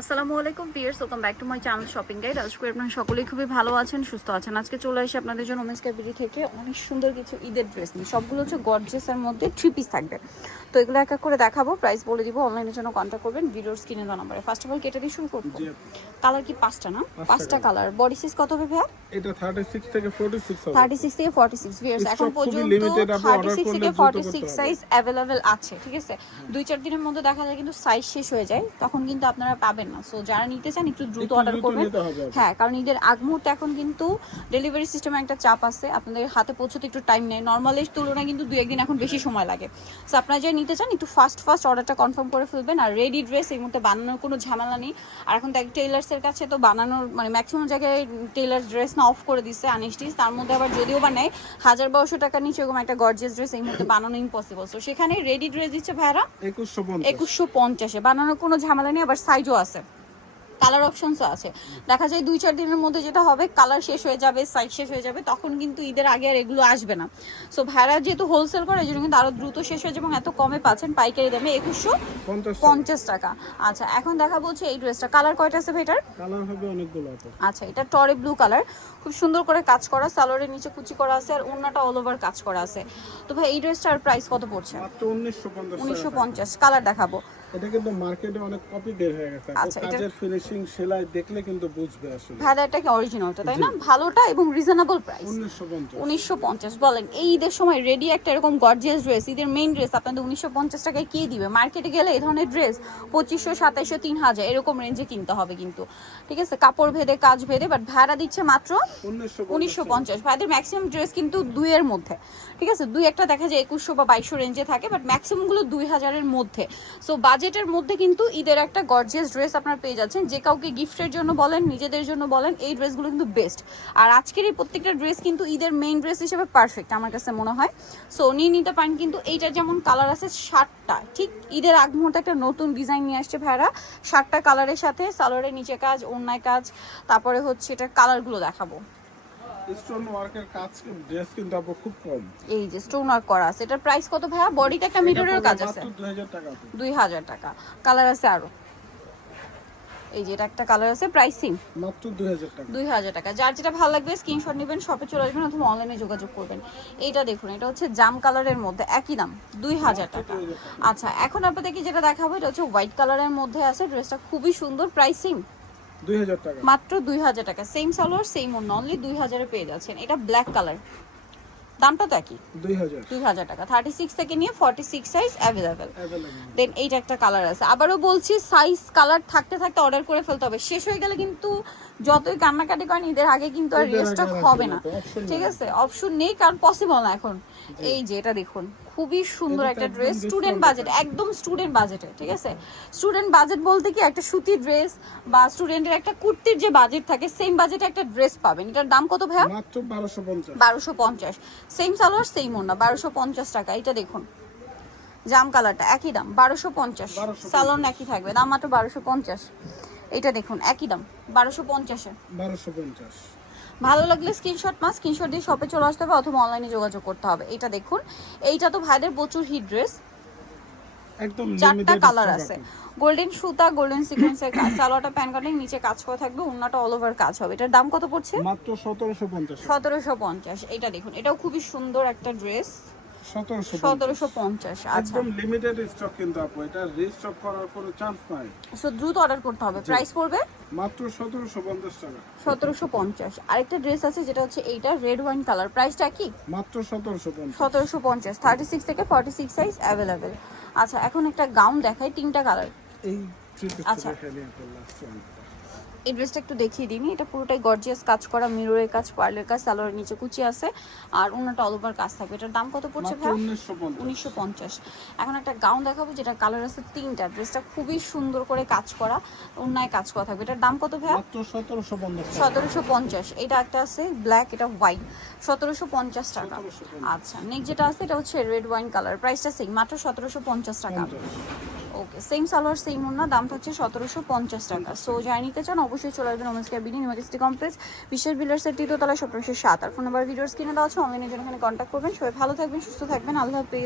আসসালামু আলাইকুম viewers, welcome back to my channel shopping guide. আশা করি আপনারা সকলেই খুবই ভালো আছেন, সুস্থ আছেন। আজকে চলে আসি আপনাদের জন্য ওমেন্স ক্যাবিরি থেকে অনেক সুন্দর কিছু ঈদের ড্রেস নিয়ে। সবগুলো হচ্ছে গর্জিয়াসের মধ্যে 3 পিস থাকবে। তো এগুলো এক এক করে দেখাবো, প্রাইস বলে দিব। অনলাইনের জন্য কন্ট্যাক্ট করবেন ভিডিওর স্ক্রিনে দেওয়া নম্বরে। ফার্স্ট অফ অল কেটে দিয়ে শুরু করবো। কালার কি পাঁচটা না? পাঁচটা কালার। বডি সাইজ কত হবে ভাইয়া? এটা 36 থেকে 46 হবে। 36 থেকে 46 ভিউয়ার্স, এখন পর্যন্ত 36 থেকে 46 সাইজ अवेलेबल আছে। ঠিক আছে, 2-4 দিনের মধ্যে দেখা যায় কিন্তু সাইজ শেষ হয়ে যায়, তখন কিন্তু আপনারা পাবেন না। সো যারা নিতে চান একটু দ্রুত অর্ডার করবেন। হ্যাঁ, কারণ ঈদের আগ মুহূর্তে এখন কিন্তু ডেলিভারি সিস্টেমে একটা চাপ আছে, আপনাদের হাতে পৌঁছতে একটু টাইম নেয়। নর্মালের তুলনায় কিন্তু 2-1 দিন এখন বেশি সময় লাগে। সো আপনারা যারা নিতে চান একটু ফাস্ট অর্ডারটা কনফার্ম করে ফেলবেন। আর রেডি ড্রেস এই মুহূর্তে বানানোর কোনো ঝামেলা নেই। আর এখন দেখ টেইলার্সের কাছে তো বানানোর মানে ম্যাক্সিমাম জায়গায় টেইলার ড্রেস না অফ করে দিচ্ছে আনস্টিচ। তার মধ্যে আবার যদিও বা নেয় 1000-1200 টাকার নিচে এরকম একটা গর্জিয়াস ড্রেস এই মুহূর্তে বানানো ইম্পসিবল। সো সেখানে রেডি ড্রেস দিচ্ছে ভাইরা 2150-এ। বানানোর কোনো ঝামেলা নেই, আবার সাইজও আছে, কালার অপশনসও আছে। দেখা যায় 2-4 দিনের মধ্যে যেটা হবে, কালার শেষ হয়ে যাবে, সাইজ শেষ হয়ে যাবে, তখন কিন্তু ঈদের আগে আর এগুলো আসবে না। সো ভাইরা যেহেতু হোলসেল করে, এই জন্য কিন্তু আরো দ্রুত শেষ হয়ে যাবে এবং এত কমে পাচ্ছেন পাইকারি দামে 2150 টাকা। আচ্ছা, এখন দেখা বলছে এই ড্রেসটা কালার কয়টা আছে ভাইটার? কালার হবে অনেকগুলো আছে। আচ্ছা, এটা টরে ব্লু কালার, খুব সুন্দর করে কাজ করা, সালোয়ারের নিচে কুচি করা আছে আর ওন্নাটা অল ওভার কাজ করা আছে। তো ভাই এই ড্রেসটার প্রাইস কত পড়ছে? মাত্র 1950 কালার দেখাবো। এটা কিন্তু মার্কেটে অনেক কপি বের হয়ে গেছে। আচ্ছা, কাজের ফিনিশিং সেলাই দেখলে কিন্তু বুঝবে আসলে ভাইয়াটা কি অরিজিনালটা, তাই না? ভালোটা এবং রিজনেবল প্রাইস 1950। বলেন এই ঈদের সময় রেডি একটা এরকম গর্জিয়াস ড্রেস, ঈদের মেইন ড্রেস আপনাদের 1950 টাকায় কে দিবে? মার্কেটে গেলে এই ধরনের ড্রেস 2500, 2700, 3000 এরকম রেঞ্জে কিনতে হবে কিন্তু। ঠিক আছে, কাপড় ভেদে কাজ ভেদে, বাট ভাড়া দিচ্ছে মাত্র 1950। ভাইদের ম্যাক্সিমাম ড্রেস কিন্তু 2 এর মধ্যে। ঠিক আছে, 2-1টা দেখা যায় 2100 বা 2200 রেঞ্জে থাকে, বাট ম্যাক্সিমাম গুলো 2000 এর মধ্যে। সো বাজেটের মধ্যে কিন্তু ঈদের একটা গর্জিয়াস ড্রেস আপনারা পেয়ে যাচ্ছেন। যে কাউকে গিফটের জন্য বলেন, নিজেদের জন্য বলেন, এই ড্রেসগুলো কিন্তু বেস্ট। আর আজকের এই প্রত্যেকটা ড্রেস কিন্তু ঈদের মেইন ড্রেস হিসেবে পারফেক্ট আমার কাছে মনে হয়। সো নিয়ে নিতে পারেন কিন্তু। এইটার যেমন কালার আছে 7টা, ঠিক ঈদের আগ মুহূর্তে একটা নতুন ডিজাইন নিয়ে আসছে ভাইরা 7টা কালারের সাথে। সালোয়ারের নিচে কাজ, ওড়নায় কাজ, তারপরে হচ্ছে এটার কালারগুলো দেখাবো। স্টোন ওয়ার্কের কাজ ড্রেস কিন্তু আপু খুব কম। এই যে স্টোন ওয়ার্ক করা আছে, এটার প্রাইস কত ভাইয়া? বডিতে একটা মিররের কাজ আছে, মাত্র 2000 টাকা। 2000 টাকা। কালার আছে আরো, এই যে এটা একটা কালার আছে, প্রাইসিং মাত্র 2000 টাকা। 2000 টাকা। যার যেটা ভালো লাগবে স্ক্রিনশট নেবেন, শপে চলে আসবেন অথবা অনলাইনে যোগাযোগ করবেন। এইটা দেখুন, এটা হচ্ছে জাম কালারের মধ্যে, একই দাম 2000 টাকা। আচ্ছা, এখন আপনাদেরকে যেটা দেখাবো এটা হচ্ছে হোয়াইট কালারের মধ্যে আছে। ড্রেসটা খুবই সুন্দর, প্রাইসিং 2000 টাকা, মাত্র 2000 টাকা। সেম সালোয়ার সেম ওড়না, অনলি 2000 এ পেয়ে যাচ্ছেন। এটা ব্ল্যাক কালার, দামটা তো একই, 2000 টাকা। 36 থেকে নিয়ে 46 সাইজ অ্যাভেলেবেল। দেন এইটা একটা কালার আছে, আবারও বলছি সাইজ কালার থাকতে থাকতে অর্ডার করে ফেলতে হবে। শেষ হয়ে গেলে কিন্তু যতই কান্নাকাটি করেন ঈদের আগে কিন্তু আর রিস্টক হবে না। ঠিক আছে, অপশন নেই, কারণ পসিবল না এখন। এই যে এটা দেখুন, খুবই সুন্দর একটা ড্রেস, স্টুডেন্ট বাজেট, একদম স্টুডেন্ট বাজেটে। ঠিক আছে, স্টুডেন্ট বাজেট বলতে কি একটা সুতির ড্রেস বা স্টুডেন্টের একটা কুর্তির যে বাজেট থাকে, সেম বাজেটে একটা ড্রেস পাবেন। এটার দাম কত ভাইয়া? মাত্র 1250। 1250। সেম সালোয়ার সেম ওড়না, 1250 টাকা। এটা দেখুন জাম কালারটা, একই দাম 1250। সালোয়ার একই থাকবে, দাম মাত্র 1250। এটা দেখুন একই দাম 1250-এ। 1250। ভালো লাগলে স্ক্রিনশট দিয়ে শপে চলে আসতে হবে অথবা অনলাইনে যোগাযোগ করতে হবে। এটা দেখুন, এইটা তো ভাইদের প্রচুর হিট ড্রেস, একদম 4টা কালার আছে। গোল্ডেন সুতা, গোল্ডেন সিকোয়েন্সের কাজ, সালোয়ারটা প্যান কাটিং, নিচে কাজ করা থাকবে, ওন্নাটা অল ওভার কাজ হবে। এটার দাম কত পড়ছে? মাত্র 1750। 1750। এটা দেখুন, এটাও খুবই সুন্দর একটা ড্রেস, 1750। আচ্ছা, একদম লিমিটেড স্টক কিন্তু আপু, এটা রিস্টক করার কোনো চান্স নাই। সো দ্রুত অর্ডার করতে হবে। প্রাইস পড়বে মাত্র 1750 টাকা। 1750। আরেকটা ড্রেস আছে যেটা হচ্ছে এইটা রেড ওয়াইন কালার, প্রাইসটা কি? মাত্র 1750। 1750। 36 থেকে 46 সাইজ অ্যাভেলেবেল। আচ্ছা, এখন একটা গাউন দেখাই, 3টা কালার। এই থ্রি আচ্ছা, পিসটা দেখে নিয়ে করলাম। এই ড্রেসটা একটু দেখিয়ে দিই। এটা পুরোটাই গর্জিয়াস কাজ করা, মিররের কাজ, পার্লের কাজ, সালোয়ারের নিচে কুচি আছে আর ওনাটা অল ওভার কাজ থাকবে। এটার দাম কত পড়ছে ভাই? 1950। এখন একটা গাউন দেখাবো যেটা কালার আছে 3টা। ড্রেসটা খুবই সুন্দর করে কাজ করা, ওনায় কাজ করা থাকবে। এটার দাম কত ভাই? মাত্র 1750। 1750। এটা একটা আছে ব্ল্যাক, এটা হোয়াইট, 1750 টাকা। আচ্ছা, নেক্সট যেটা আছে এটা হচ্ছে রেড ওয়াইন কালার, প্রাইসটা সেম, মাত্র 1750 টাকা। ওকে, সেম সালোয়ার সেম ওড়না, দামটা হচ্ছে 1750 টাকা। সো যাই নিতে চান অবশ্যই চলে আসবেন women's care BD, university complex, বিশ্বের বিল্ডার্সের 3য় তলায়, 1707। আর ফোন নাম্বার ভিডিওর স্ক্রিনে দেওয়া আছে, অনলাইনের জন্য এখানে কন্ট্যাক্ট করবেন। সবাই ভালো থাকবেন, সুস্থ থাকবেন, আল্লাহ হাফেজ।